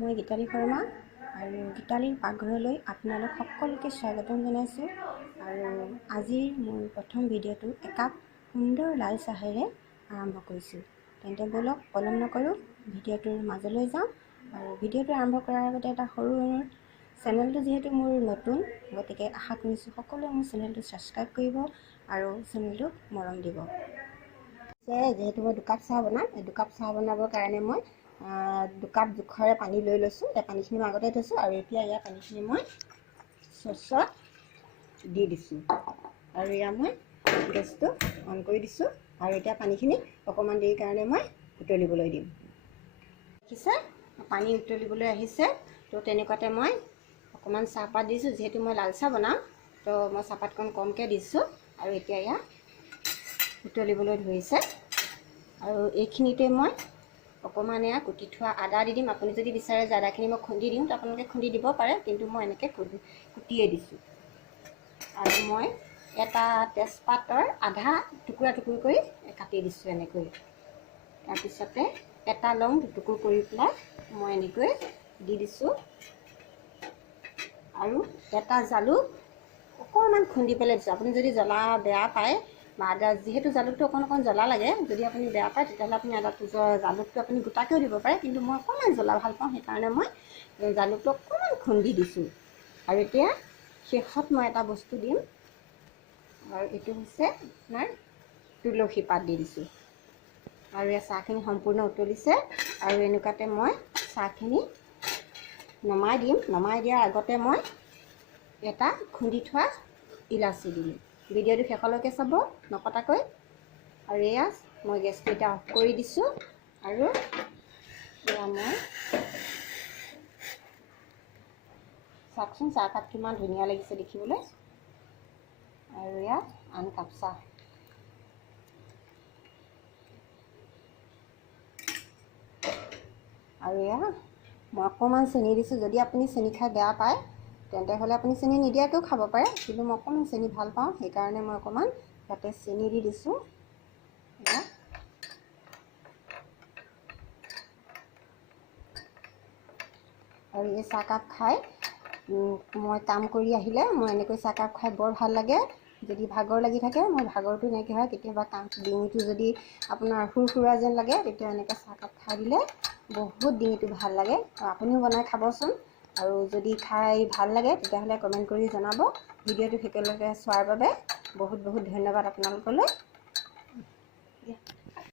মই গীতালি শৰ্মা আৰু গীতালিৰ পাকঘৰলৈ আপোনালোক সকলোকে স্বাগতম জনাইছোঁ। আৰু আজিৰ মোৰ প্ৰথম ভিডিঅ'টো একাপ সুন্দৰ লাল চাহেৰে আৰম্ভ কৰিছোঁ। তেন্তে বলক পলম নকৰোঁ, ভিডিঅ'টোৰ মাজলৈ যাওঁ। আৰু ভিডিঅ'টো আৰম্ভ কৰাৰ আগতে এটা সৰু অনুৰোধ, চেনেলটো যিহেতু মোৰ নতুন, গতিকে আশা কৰিছোঁ সকলোৱে মোৰ চেনেলটো ছাবস্ক্ৰাইব কৰিব আৰু চেনেলটোক মৰম দিব। যিহেতু মই দুকাপ চাহ বনাম, এই দুকাপ চাহ বনাবৰ কাৰণে মই দুকাপ জোখৰে পানী লৈ লৈছোঁ। এই পানীখিনি মই আগতে থৈছোঁ আৰু এতিয়া ইয়াৰ পানীখিনি মই চচত দি দিছোঁ আৰু এয়া মই গেছটো অন কৰি দিছোঁ। আৰু এতিয়া পানীখিনি অকণমান দেৰিৰ কাৰণে মই উতলিবলৈ দিম। দেখিছে পানী উতলিবলৈ আহিছে, তো তেনেকুৱাতে মই অকণমান চাহপাত দিছোঁ। যিহেতু মই লাল চাহ বনাম, তো মই চাহপাতকণ কমকৈ দিছোঁ। আৰু এতিয়া এয়া উতলিবলৈ ধৰিছে আৰু এইখিনিতে মই অকণমান এয়া কুটি থোৱা আদা দি দিম। আপুনি যদি বিচাৰে যে আদাখিনি মই খুন্দি দিওঁ, তো আপোনালোকে খুন্দি দিব পাৰে, কিন্তু মই এনেকৈ কুটিয়ে দিছোঁ। আৰু মই এটা তেজপাতৰ আধা টুকুৰা টুকুৰ কৰি কাটি দিছোঁ এনেকৈ। তাৰপিছতে এটা লং দুটুকুৰ কৰি পেলাই মই এনেকৈ দি দিছোঁ। আৰু এটা জালুক অকণমান খুন্দি পেলাই দিছোঁ। আপুনি যদি জ্বলা বেয়া পায় বা আদা, যিহেতু জালুকটো অকণ জ্বলা লাগে, যদি আপুনি বেয়া পায় তেতিয়াহ'লে আপুনি জালুকটো আপুনি গোটাকৈও দিব পাৰে, কিন্তু মই অকণমান জ্বলা ভাল পাওঁ, সেইকাৰণে মই জালুকটো অকণমান খুন্দি দিছোঁ। আৰু এতিয়া শেষত মই এটা বস্তু দিম, আৰু এইটো হৈছে আপোনাৰ তুলসী পাত দি দিছোঁ। আৰু এই চাহখিনি সম্পূৰ্ণ উতলিছে আৰু এনেকুৱাতে মই চাহখিনি নমাই দিম। নমাই দিয়াৰ আগতে মই এটা খুন্দি থোৱা ইলাচি দিলোঁ। ভিডিঅ'টো শেষলৈকে চাব নকটাকৈ। আৰু এয়া মই গেছটো এতিয়া অফ কৰি দিছোঁ। আৰু এয়া মই চাওকচোন চাহকাপ কিমান ধুনীয়া লাগিছে দেখিবলৈ। আৰু এয়া আন কাপ চাহ। আৰু এয়া মই অকণমান চেনি দিছোঁ। যদি আপুনি চেনি খাই বেয়া পায় তেন্তে হ'লে আপুনি চেনি নিদিয়াকৈও খাব পাৰে, কিন্তু মই অকণমান চেনি ভাল পাওঁ, সেইকাৰণে মই অকণমান ইয়াতে চেনি দি দিছোঁ। এয়া আৰু এই চাহকাপ খাই মই কাম কৰি আহিলে মই এনেকৈ চাহকাপ খাই বৰ ভাল লাগে। যদি ভাগৰ লাগি থাকে, মই ভাগৰটো নাইকিয়া হয়, কেতিয়াবা ডিঙিটো যদি আপোনাৰ সুৰসুৰা যেন লাগে, তেতিয়া এনেকৈ চাহকাপ খাই দিলে বহুত ডিঙিটো ভাল লাগে। আপুনিও বনাই খাবচোন। আৰু যদি খাই ভাল লাগে তেতিয়াহ'লে কমেণ্ট কৰি জনাব। ভিডিঅ'টো শেষলৈকে চোৱাৰ বাবে বহুত বহুত ধন্যবাদ আপোনালোকলৈ।